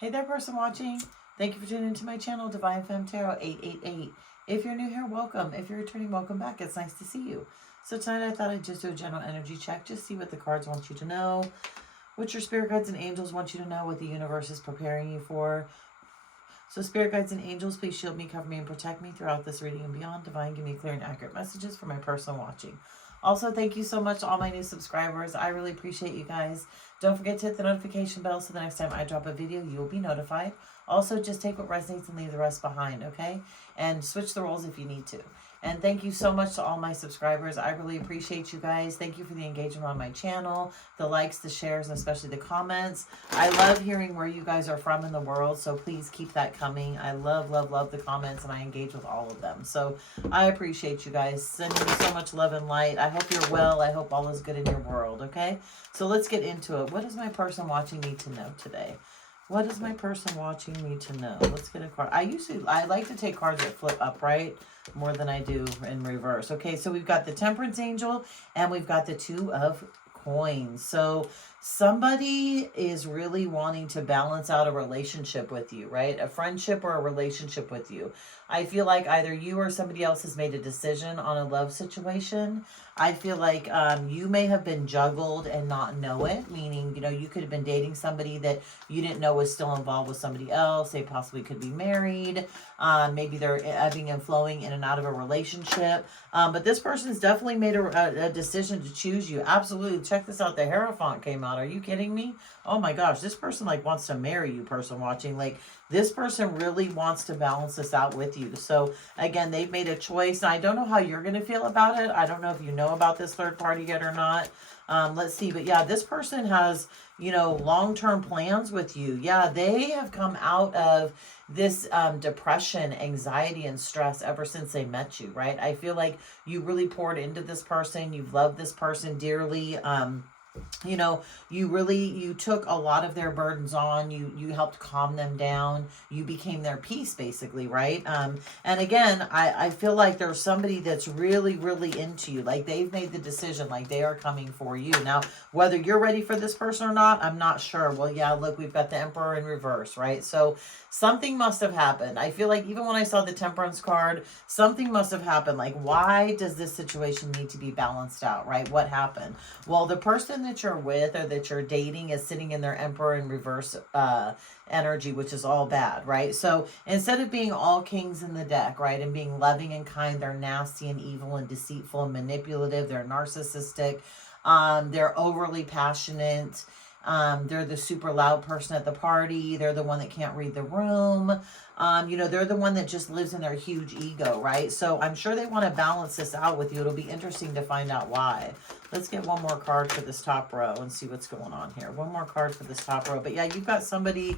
Hey there, person watching. Thank you for tuning into my channel, Divine Femme Tarot 888. If you're new here, welcome. If you're returning, welcome back. It's nice to see you. So tonight I thought I'd just do a general energy check, just see what the cards want you to know, what your spirit guides and angels want you to know, what the universe is preparing you for. So spirit guides and angels, please shield me, cover me, and protect me throughout this reading and beyond. Divine, give me clear and accurate messages for my person watching. Also, thank you so much to all my new subscribers. I really appreciate you guys. Don't forget to hit the notification bell so the next time I drop a video, you will be notified. Also, just take what resonates and leave the rest behind, okay? And switch the roles if you need to. And thank you so much to all my subscribers. I really appreciate you guys. Thank you for the engagement on my channel, the likes, the shares, and especially the comments. I love hearing where you guys are from in the world, so please keep that coming. I love, love, love the comments, and I engage with all of them. So I appreciate you guys sending me so much love and light. I hope you're well. I hope all is good in your world, okay? So let's get into it. What does my person watching need to know today? What does my person watching need to know? Let's get a card. I like to take cards that flip upright more than I do in reverse. Okay, so we've got the Temperance Angel and we've got the Two of Coins. So somebody is really wanting to balance out a relationship with you, right? A friendship or a relationship with you. I feel like either you or somebody else has made a decision on a love situation. I feel like you may have been juggled and not know it, meaning, you know, you could have been dating somebody that you didn't know was still involved with somebody else. They possibly could be married. Maybe they're ebbing and flowing in and out of a relationship. But this person's definitely made a decision to choose you. Absolutely. Check this out. The Hierophant came out. Are you kidding me? Oh my gosh. This person like wants to marry you, person watching. Like this person really wants to balance this out with you. So again, they've made a choice. And I don't know how you're going to feel about it. I don't know if you know about this third party yet or not. Let's see. But yeah, this person has, you know, long-term plans with you. Yeah, they have come out of this depression, anxiety, and stress ever since they met you, right? I feel like you really poured into this person. You've loved this person dearly. You know, you took a lot of their burdens on. You helped calm them down. You became their peace, basically, right? And again, I feel like there's somebody that's really, really into you. Like they've made the decision, like they are coming for you. Now, whether you're ready for this person or not, I'm not sure. Well, yeah, look, we've got the Emperor in reverse, right? So something must have happened. I feel like even when I saw the Temperance card, something must have happened. Like, why does this situation need to be balanced out, right? What happened? Well, the person that you're with or that you're dating is sitting in their Emperor in reverse energy, which is all bad, right? So instead of being all kings in the deck, right, and being loving and kind, they're nasty and evil and deceitful and manipulative. They're narcissistic. They're overly passionate. They're the super loud person at the party. They're the one that can't read the room. You know, they're the one that just lives in their huge ego, right? So I'm sure they want to balance this out with you. It'll be interesting to find out why. Let's get one more card for this top row and see what's going on here. One more card for this top row. But yeah, you've got somebody,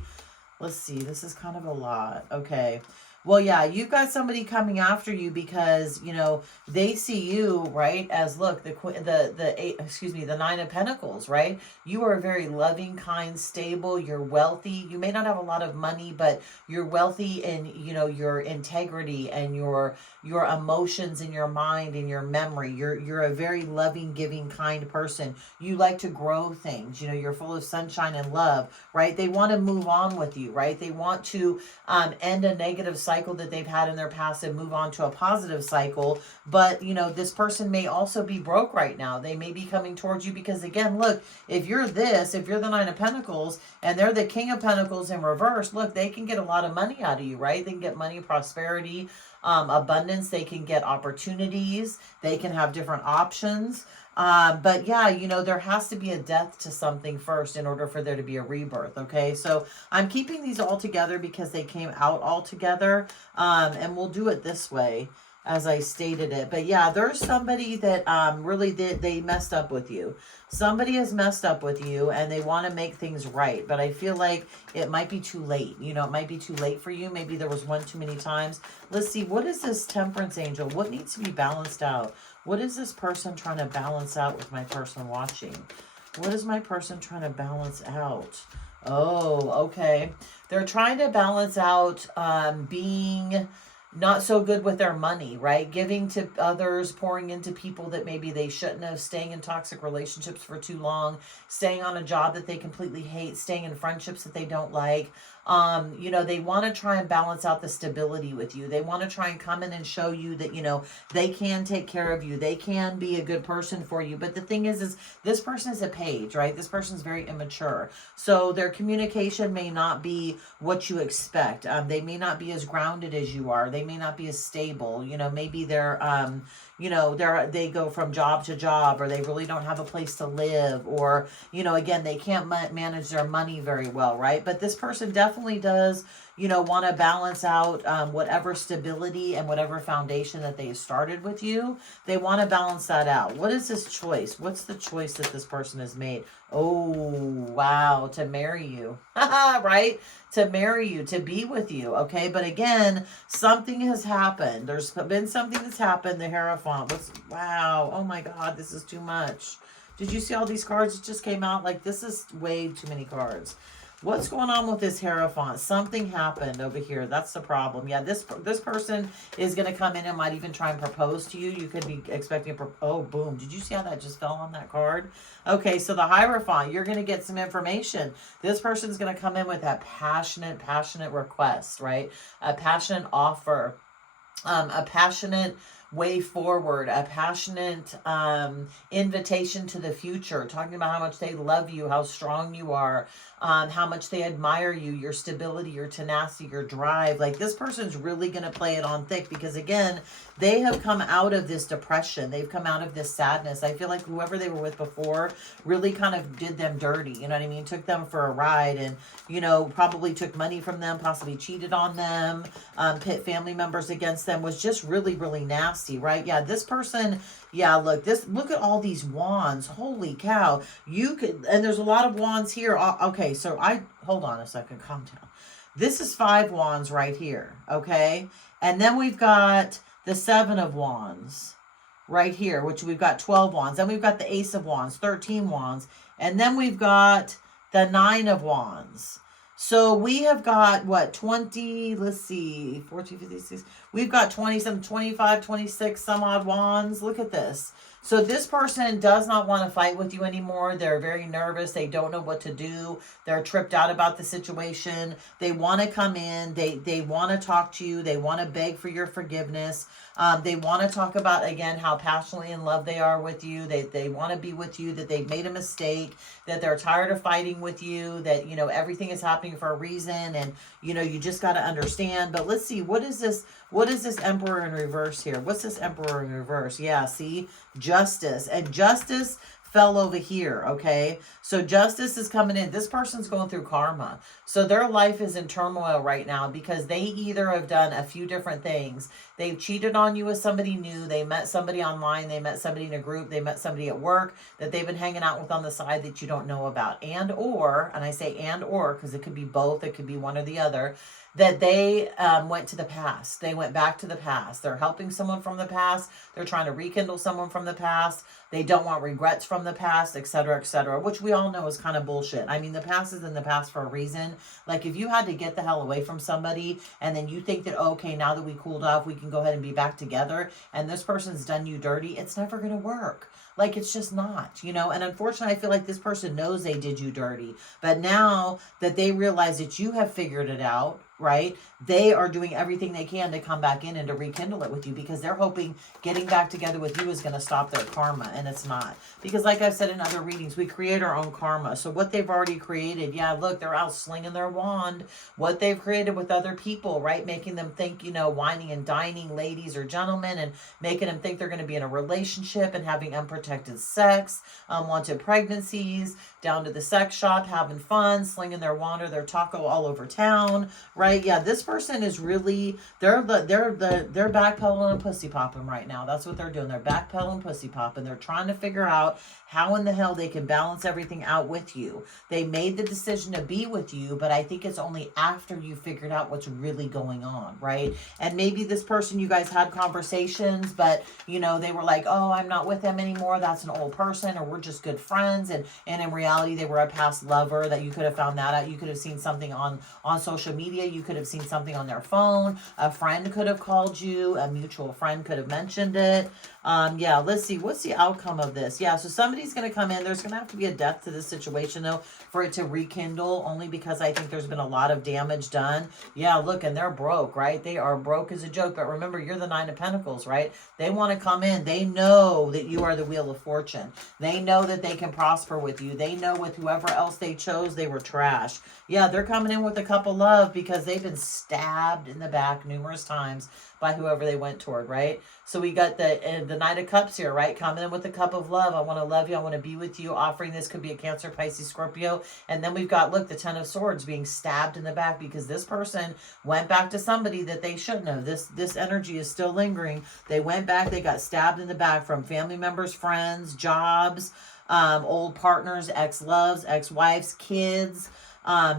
let's see, this is kind of a lot. Okay. Well, yeah, you've got somebody coming after you because, you know, they see you, right, as, look, the Nine of Pentacles, right? You are very loving, kind, stable. You're wealthy. You may not have a lot of money, but you're wealthy in, you know, your integrity and your emotions and your mind and your memory. You're a very loving, giving, kind person. You like to grow things. You know, you're full of sunshine and love, right? They want to move on with you, right? They want to end a negative cycle that they've had in their past and move on to a positive cycle. But, you know, this person may also be broke right now. They may be coming towards you because, again, look, if you're the Nine of Pentacles and they're the King of Pentacles in reverse, look, they can get a lot of money out of you, right? They can get money, prosperity, abundance. They can get opportunities. They can have different options. But yeah, you know, there has to be a death to something first in order for there to be a rebirth. Okay. So I'm keeping these all together because they came out all together. And we'll do it this way as I stated it. But yeah, there's somebody that, really they messed up with you. Somebody has messed up with you and they want to make things right. But I feel like it might be too late. You know, it might be too late for you. Maybe there was one too many times. Let's see. What is this Temperance Angel? What needs to be balanced out? What is this person trying to balance out with my person watching? What is my person trying to balance out? Oh, okay. They're trying to balance out being not so good with their money, right? Giving to others, pouring into people that maybe they shouldn't have, staying in toxic relationships for too long, staying on a job that they completely hate, staying in friendships that they don't like. They want to try and balance out the stability with you. They want to try and come in and show you that, they can take care of you. They can be a good person for you. But the thing is this person is a page, right? This person's very immature. So their communication may not be what you expect. They may not be as grounded as you are. They may not be as stable. Maybe they go from job to job, or they really don't have a place to live, or, again, they can't manage their money very well, right? But this person definitely does, want to balance out whatever stability and whatever foundation that they started with you. They want to balance that out. What is this choice? What's the choice that this person has made? Oh, wow, to marry you, right? To marry you, to be with you, okay? But again, something has happened. There's been something that's happened. The Hierophant. Wow, oh my God, this is too much. Did you see all these cards that just came out? Like, this is way too many cards. What's going on with this Hierophant? Something happened over here. That's the problem. Yeah, this person is going to come in and might even try and propose to you. You could be expecting oh, boom. Did you see how that just fell on that card? Okay, so the Hierophant, you're going to get some information. This person's going to come in with that passionate request, right? A passionate offer, a passionate way forward, a passionate invitation to the future, talking about how much they love you, how strong you are, how much they admire you, your stability, your tenacity, your drive. Like, this person's really going to play it on thick because, again, they have come out of this depression. They've come out of this sadness. I feel like whoever they were with before really kind of did them dirty. You know what I mean? Took them for a ride and, probably took money from them, possibly cheated on them, pit family members against them, was just really, really nasty, right? Yeah, this person... Yeah, look at all these wands. Holy cow. And there's a lot of wands here. Okay, so hold on a second, calm down. This is 5 wands right here, okay? And then we've got the 7 of wands right here, which we've got 12 wands. Then we've got the Ace of wands, 13 wands. And then we've got the 9 of wands. So we have got, 20, let's see, 14, 15, 16. We've got 20, some 25, 26, some odd wands. Look at this. So this person does not want to fight with you anymore. They're very nervous. They don't know what to do. They're tripped out about the situation. They want to come in. They want to talk to you. They want to beg for your forgiveness. They want to talk about, again, how passionately in love they are with you. They want to be with you, that they've made a mistake, that they're tired of fighting with you, that, everything is happening for a reason, and, you just got to understand. But let's see, what is this Emperor in reverse here? What's this Emperor in reverse? Yeah, see? Justice. And justice fell over here, okay? So justice is coming in. This person's going through karma. So their life is in turmoil right now because they either have done a few different things. They've cheated on you with somebody new. They met somebody online. They met somebody in a group. They met somebody at work that they've been hanging out with on the side that you don't know about. And I say and or because it could be both. It could be one or the other. That they went to the past. They went back to the past. They're helping someone from the past. They're trying to rekindle someone from the past. They don't want regrets from the past, etc., which we all know is kind of bullshit. I mean, the past is in the past for a reason. Like, if you had to get the hell away from somebody and then you think that, okay, now that we cooled off, we can go ahead and be back together, and this person's done you dirty, it's never going to work. Like, it's just not, and unfortunately, I feel like this person knows they did you dirty, but now that they realize that you have figured it out, right, they are doing everything they can to come back in and to rekindle it with you because they're hoping getting back together with you is going to stop their karma, and it's not. Because like I've said in other readings, we create our own karma. So what they've already created, yeah, look, they're out slinging their wand. What they've created with other people, right, making them think, whining and dining ladies or gentlemen, and making them think they're going to be in a relationship and having unprotected sex, unwanted pregnancies, down to the sex shop, having fun, slinging their wand or their taco all over town, right? Yeah, this person is really, they're backpedaling and pussy popping right now. That's what they're doing. They're backpedaling, pussy popping. They're trying to figure out how in the hell they can balance everything out with you. They made the decision to be with you, but I think it's only after you figured out what's really going on, right? And maybe this person, you guys had conversations, but, they were like, oh, I'm not with them anymore. That's an old person, or we're just good friends. And in reality, reality, they were a past lover that you could have found that out. You could have seen something on social media. You could have seen something on their phone. A friend could have called you. A mutual friend could have mentioned it. Yeah, let's see. What's the outcome of this? Yeah, so somebody's going to come in. There's going to have to be a death to this situation, though, for it to rekindle, only because I think there's been a lot of damage done. Yeah, look, and they're broke, right? They are broke as a joke. But remember, you're the Nine of Pentacles, right? They want to come in. They know that you are the Wheel of Fortune. They know that they can prosper with you. They know with whoever else they chose, they were trash. Yeah, they're coming in with a cup of love because they've been stabbed in the back numerous times by whoever they went toward, right? So we got the Knight of Cups here, right? Coming in with a cup of love. I want to love you. I want to be with you. Offering this could be a Cancer, Pisces, Scorpio. And then we've got, look, the Ten of Swords being stabbed in the back because this person went back to somebody that they shouldn't have. This energy is still lingering. They went back. They got stabbed in the back from family members, friends, jobs, old partners, ex-loves, ex-wives, kids,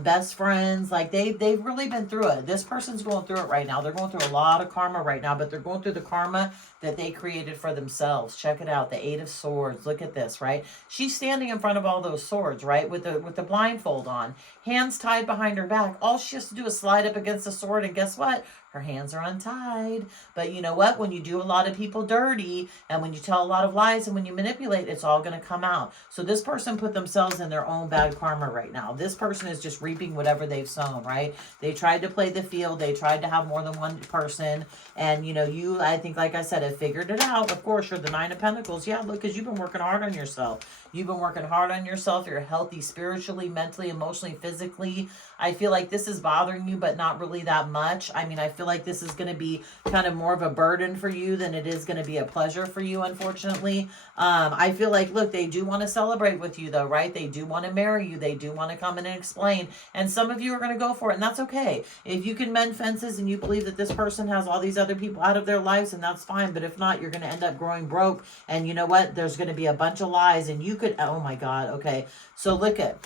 best friends. Like they've really been through it. This person's going through it right now. They're going through a lot of karma right now, but they're going through the karma that they created for themselves. Check it out. The Eight of Swords. Look at this, right? She's standing in front of all those swords, right? With the blindfold on, hands tied behind her back. All she has to do is slide up against the sword, and guess what? Her hands are untied. But you know what? When you do a lot of people dirty, and when you tell a lot of lies, and when you manipulate, it's all going to come out. So this person put themselves in their own bad karma right now. This person is just reaping whatever they've sown, right? They tried to play the field. They tried to have more than one person. And, you know, I think, like I said, have figured it out. Of course, you're the Nine of Pentacles. Yeah, look, because you've been working hard on yourself. You've been working hard on yourself. You're healthy spiritually, mentally, emotionally, physically. I feel like this is bothering you, but not really that much. I mean, I feel like this is going to be kind of more of a burden for you than it is going to be a pleasure for you, unfortunately. I feel like, look, they do want to celebrate with you, though, right? They do want to marry you. They do want to come in and explain. And some of you are going to go for it, and that's okay. If you can mend fences and you believe that this person has all these other people out of their lives, and that's fine. But if not, you're going to end up growing broke. And you know what? There's going to be a bunch of lies, and you could, oh my God, okay. So look at,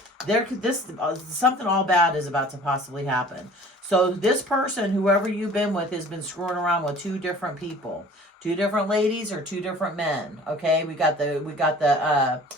something all bad is about to possibly happen. So this person, whoever you've been with, has been screwing around with two different people, two different ladies or two different men. Okay, we got the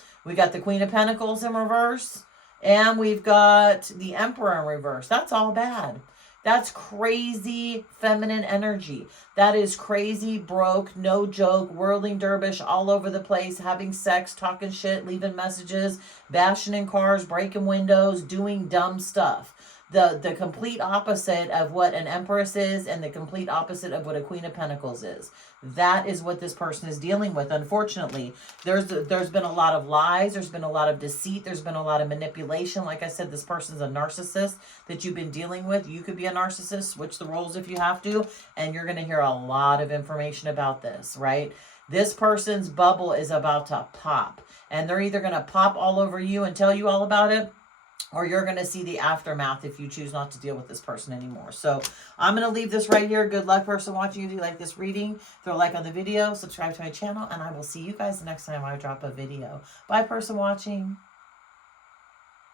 Queen of Pentacles in reverse, and we've got the Emperor in reverse. That's all bad. That's crazy feminine energy. That is crazy, broke, no joke, whirling dervish all over the place, having sex, talking shit, leaving messages, bashing in cars, breaking windows, doing dumb stuff. The complete opposite of what an Empress is, and the complete opposite of what a Queen of Pentacles is. That is what this person is dealing with. Unfortunately, there's been a lot of lies. There's been a lot of deceit. There's been a lot of manipulation. Like I said, this person's a narcissist that you've been dealing with. You could be a narcissist. Switch the roles if you have to. And you're going to hear a lot of information about this, right? This person's bubble is about to pop. And they're either going to pop all over you and tell you all about it, or you're going to see the aftermath if you choose not to deal with this person anymore. So I'm going to leave this right here. Good luck, person watching. If you like this reading, throw a like on the video, subscribe to my channel, and I will see you guys the next time I drop a video. Bye, person watching.